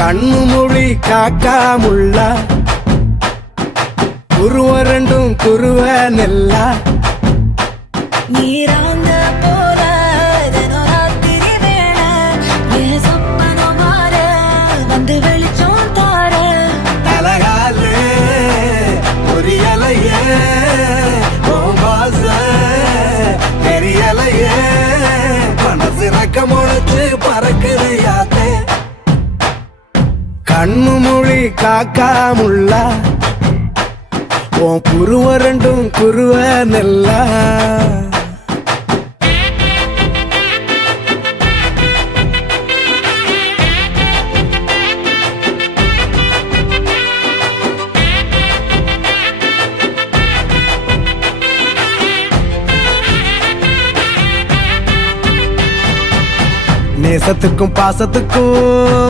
கண்ணு மொழி காக்காமுள்ள குருவ ரெண்டும் குருவ நெல்லா நீராங்க போல ராத்திரி வேளை என் சொப்பனம் மாற வந்து வெளிச்சம் தார அழகாலே பொரியலையே பாச தெரியலையே மனசு ரக்க முளைச்சு பறக்குது யாத்தே கண்ணு மொழி காக்காமுள்ள உன் குருவ ரெண்டும் குருவ நெல்லா நேசத்துக்கும் பாசத்துக்கும்